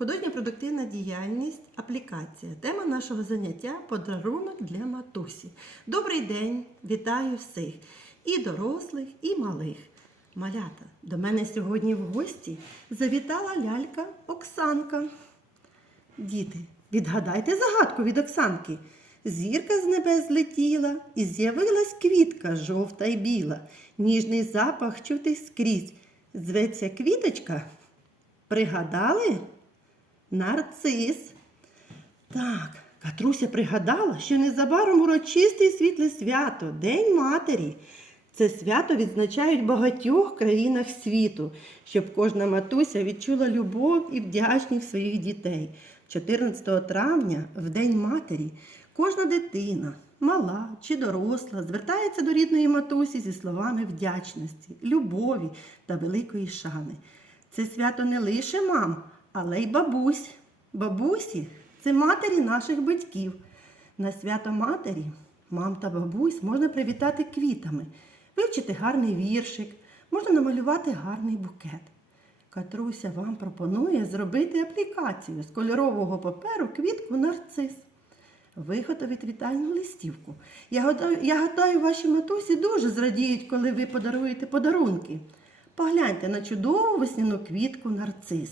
Художня продуктивна діяльність, аплікація. Тема нашого заняття подарунок для матусі. Добрий день! Вітаю всіх! І дорослих, і малих. Малята, до мене сьогодні в гості завітала лялька Оксанка. Діти, відгадайте загадку від Оксанки. Зірка з небес злетіла, і з'явилась квітка жовта й біла. Ніжний запах чути скрізь. Зветься квіточка. Пригадали? Нарцис. Так, Катруся пригадала, що незабаром урочисте і світле свято День Матері. Це свято відзначають в багатьох країнах світу, щоб кожна матуся відчула любов і вдячність своїх дітей. 14 травня, в День матері, кожна дитина, мала чи доросла, звертається до рідної матусі зі словами вдячності, любові та великої шани. Це свято не лише мам, але й бабусь. Бабусі це матері наших батьків. На свято матері мам та бабусь можна привітати квітами, вивчити гарний віршик, можна намалювати гарний букет. Катруся вам пропонує зробити аплікацію з кольорового паперу квітку нарцис. Виготовіть вітальну листівку. Я гадаю, я гадаю, ваші матусі дуже зрадіють, коли ви подаруєте подарунки. Погляньте на чудову весняну квітку нарцис.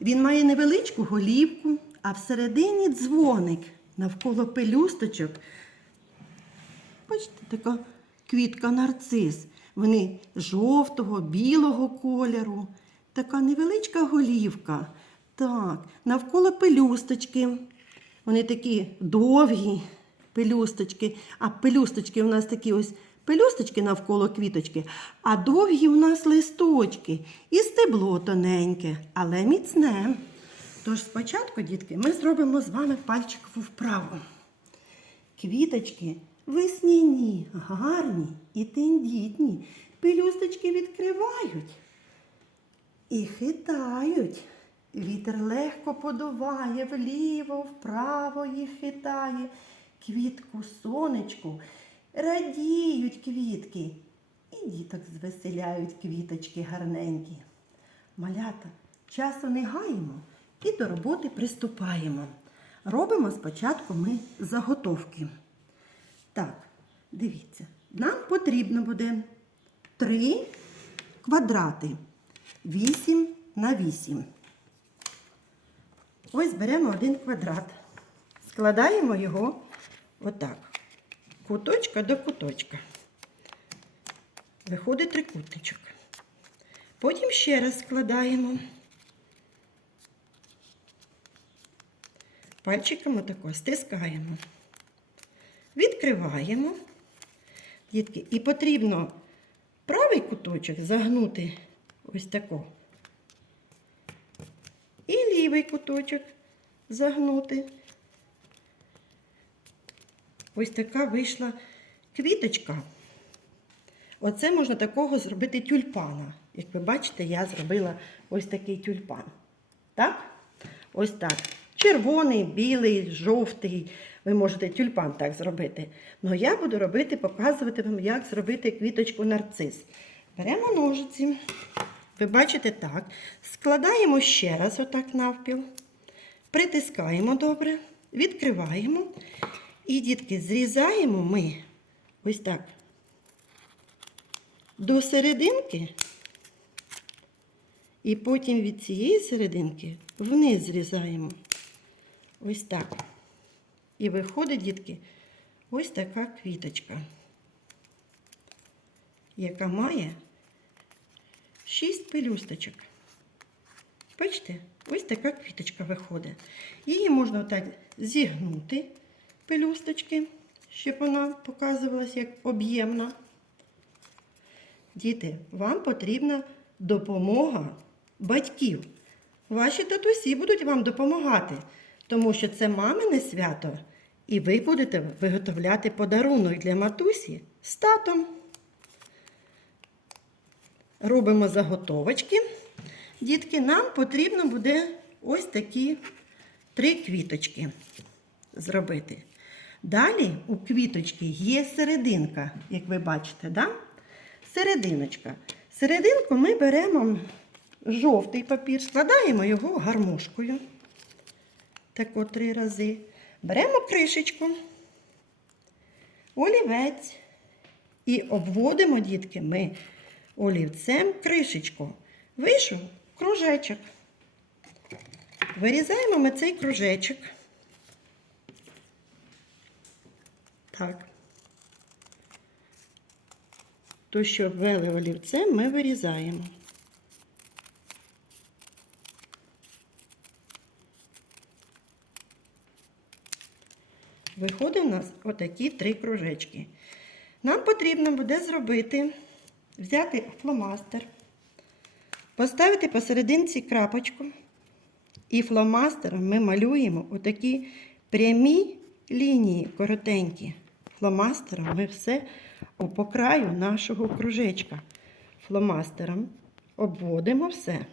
Він має невеличку голівку, а всередині дзвоник навколо пелюсточок. Бачите, така квітка нарцис. Вони жовтого, білого кольору. Така невеличка голівка. Так, навколо пелюсточки. Вони такі довгі пелюсточки, а пелюсточки у нас такі ось пелюсточки навколо квіточки, а довгі у нас листочки і стебло тоненьке, але міцне. Тож спочатку, дітки, ми зробимо з вами пальчикову вправу. Квіточки весняні, гарні і тендітні. Пелюсточки відкривають і хитають. Вітер легко подуває вліво, вправо їх хитає. Квітку сонечку радіють квітки. І діток звеселяють квіточки гарненькі. Малята, часу не гаємо і до роботи приступаємо. Робимо спочатку ми заготовки. Так, дивіться, нам потрібно буде 3 квадрати 8 на 8. Ось беремо один квадрат, складаємо його отак, куточка до куточка. Виходить трикутничок. Потім ще раз складаємо. Пальчиком отако стискаємо. Відкриваємо. Дітки, і потрібно правий куточок загнути ось тако. І лівий куточок загнути. Ось така вийшла квіточка. Оце можна такого зробити тюльпана. Як ви бачите, я зробила ось такий тюльпан. Так? Ось так. Червоний, білий, жовтий. Ви можете тюльпан так зробити. Ну я буду робити, показувати вам, як зробити квіточку нарцис. Беремо ножиці. Ви бачите так. Складаємо ще раз отак навпіл. Притискаємо добре, відкриваємо. І, дітки, зрізаємо ми ось так до серединки. І потім від цієї серединки вниз зрізаємо. Ось так. І виходить, дітки, ось така квіточка, яка має 6 пелюсточок. Бачите, ось така квіточка виходить. Її можна отак зігнути, пелюсточки, щоб вона показувалась як об'ємна. Діти, вам потрібна допомога батьків. Ваші татусі будуть вам допомагати, тому що це мамине свято, і ви будете виготовляти подарунок для матусі з татом. Робимо заготовочки. Дітки, нам потрібно буде ось такі три квіточки зробити. Далі у квіточки є серединка, як ви бачите, да? серединочка. Серединку ми беремо жовтий папір, складаємо його гармошкою. Так от три рази. Беремо кришечку, олівець і обводимо, дітки, ми олівцем кришечку. Вийшов кружечок. Вирізаємо ми цей кружечок. Так. То, що обвели олівцем, ми вирізаємо. Виходить у нас отакі три кружечки. Нам потрібно буде зробити, взяти фломастер, поставити посерединці крапочку. І фломастером ми малюємо отакі прямі лінії коротенькі. Фломастером ми все по краю нашого кружечка. Фломастером обводимо все.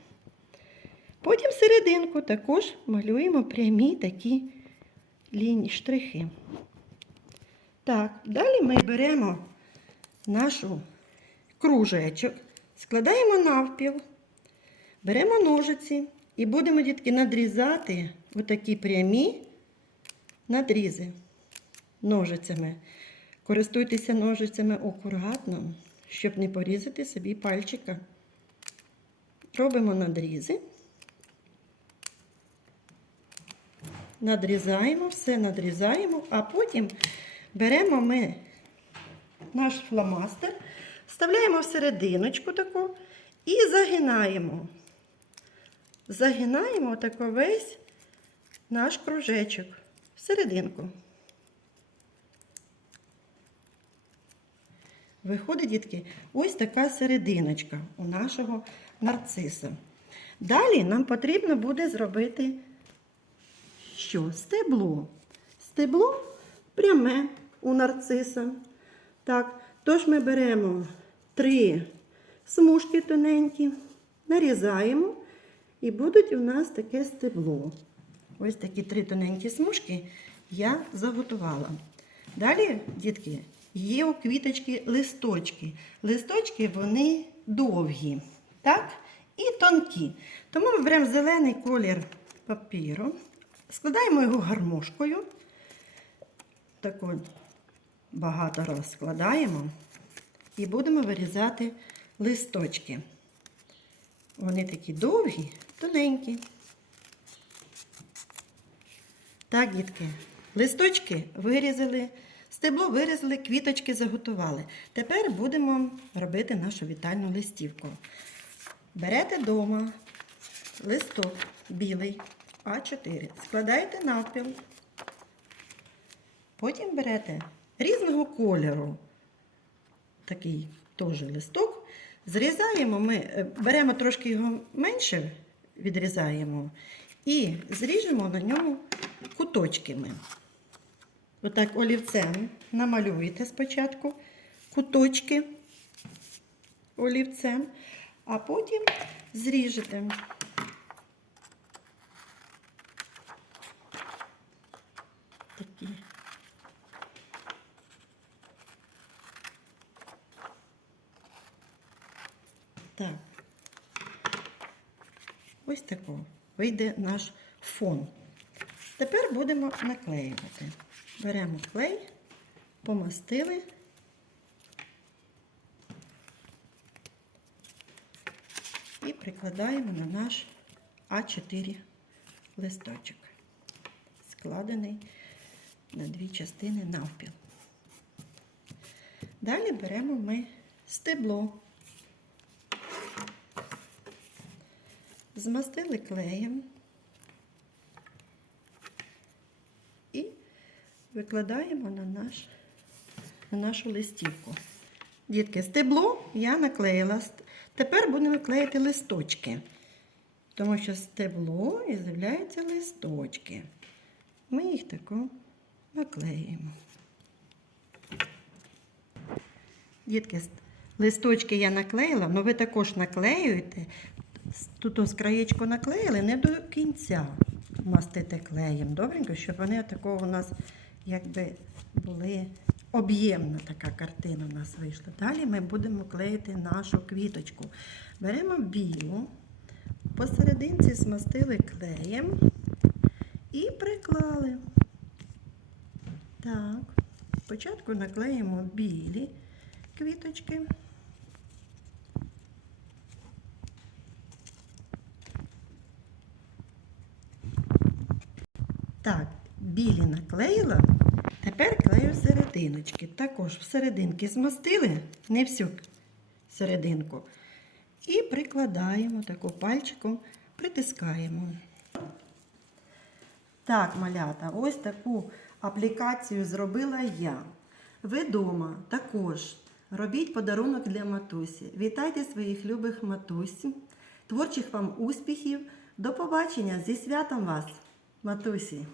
Потім серединку також малюємо прямі такі лінії, штрихи. Так, далі ми беремо нашу кружечок, складаємо навпіл, беремо ножиці і будемо, дітки, надрізати отакі прямі надрізи ножицями. Користуйтеся ножицями акуратно, щоб не порізати собі пальчика. Робимо надрізи. Надрізаємо, все надрізаємо, а потім беремо ми наш фломастер, вставляємо в серединочку таку і загинаємо. Загинаємо тако весь наш кружечок в серединку. Виходить, дітки, ось така серединочка у нашого нарциса. Далі нам потрібно буде зробити що? Стебло. Стебло пряме у нарциса. Так, тож ми беремо три смужки тоненькі, нарізаємо, і будуть у нас таке стебло. Ось такі три тоненькі смужки я заготувала. Далі, дітки, є у квіточки листочки. Листочки вони довгі, так? І тонкі. Тому ми беремо зелений колір папіру, складаємо його гармошкою. Так от багато раз складаємо і будемо вирізати листочки. Вони такі довгі, тоненькі. Так, дітки, листочки вирізали, стебло вирізали, квіточки заготували. Тепер будемо робити нашу вітальну листівку. Берете вдома листок білий А4, складаєте навпіл. Потім берете різного кольору такий теж листок. Зрізаємо ми, е, беремо трошки його менше, відрізаємо і зріжемо на ньому куточками. Отак олівцем намалюєте спочатку куточки олівцем, а потім зріжете. Такі. Так. Ось тако вийде наш фон. Тепер будемо наклеювати. Беремо клей, помастили. І прикладаємо на наш А4 листочок, складений на дві частини навпіл. Далі беремо ми стебло. Змастили клеєм і викладаємо на, наш, на нашу листівку. Дітки, стебло я наклеїла. Тепер будемо клеїти листочки, тому що стебло і з'являються листочки. Ми їх тако наклеїмо. Дітки, листочки я наклеїла, але ви також наклеюєте. Тут ось краєчко наклеїли, не до кінця мастити клеєм. Добренько, щоб вони такого у нас якби були об'ємна така картина у нас вийшла. Далі ми будемо клеїти нашу квіточку. Беремо білу посерединці змастили клеєм і приклали. Так, спочатку наклеїмо білі квіточки. Так, білі наклеїла. Тепер клею серединочки. Також в серединки змастили, не всю серединку. І прикладаємо таку пальчиком, притискаємо. Так, малята, ось таку аплікацію зробила я. Ви вдома також робіть подарунок для матусі. Вітайте своїх любих матусь. Творчих вам успіхів. До побачення зі святом вас, матусі!